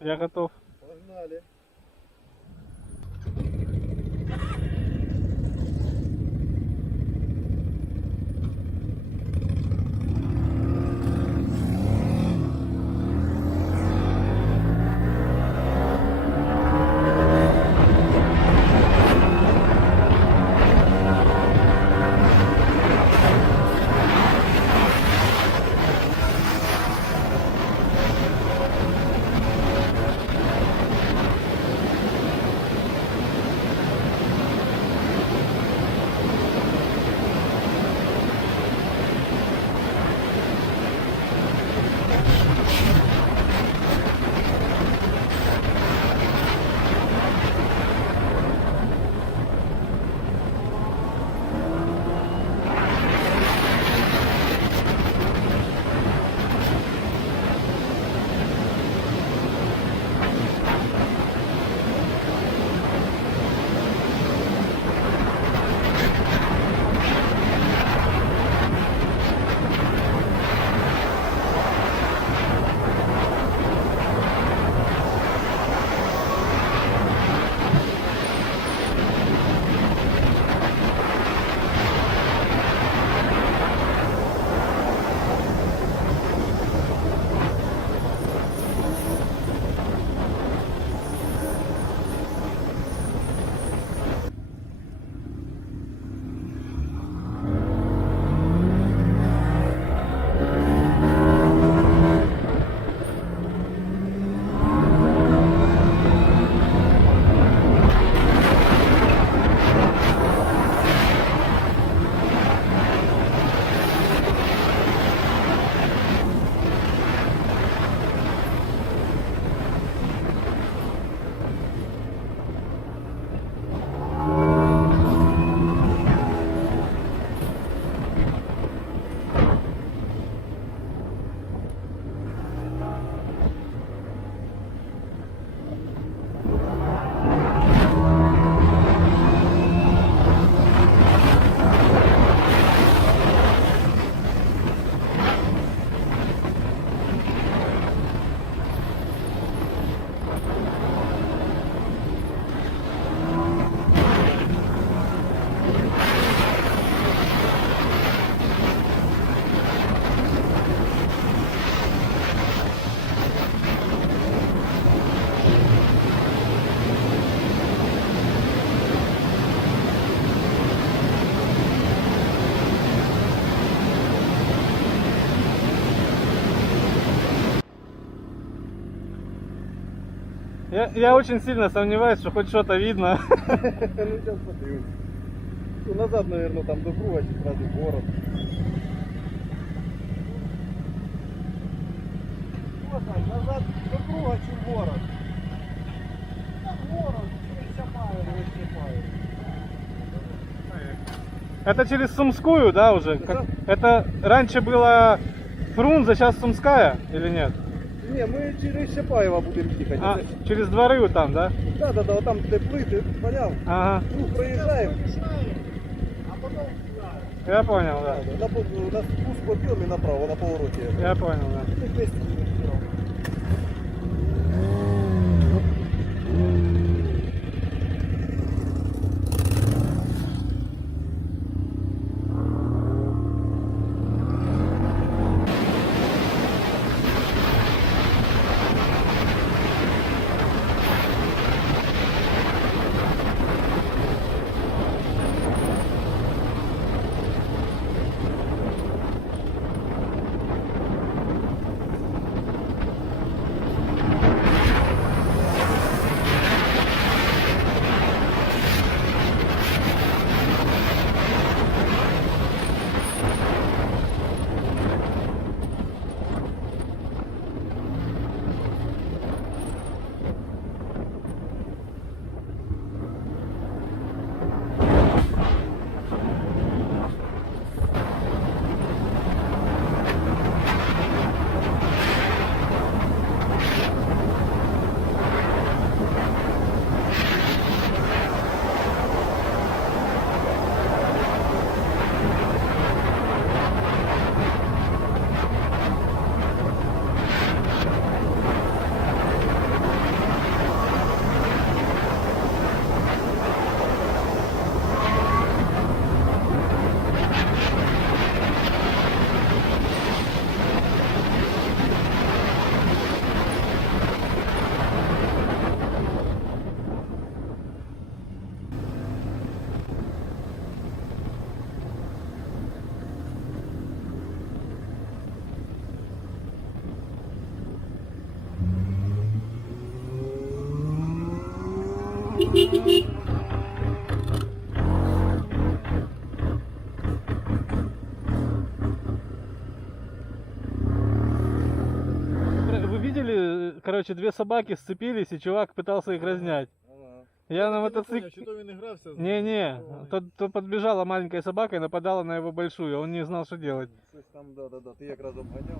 Я готов. Погнали. Я очень сильно сомневаюсь, что хоть что-то видно. Ну сейчас подивимось. Ну, назад, наверное, там до круга, чи сразу в город. Вот так, назад до круга, чи в город. В город, Это через Сумскую, да, уже? Это раньше была Фрунзе, сейчас Сумская или нет? Не, мы через Чапаева будем ехать. А, через дворы вот там, да? Да, вот там де плиты, понял? Ага, Ну, проезжаем. я понял, да. У нас спуск подъем и направо, на повороте. Я понял, да. Ну, 200 минут. Вы видели, короче, две собаки сцепились, и чувак пытался их разнять. Ага. Я на Я мотоцикле... Что він не грався? Не-не, то подбежала маленькая собака и нападала на его большую, он не знал, что делать. Щось там, да. Ти якраз обганяв.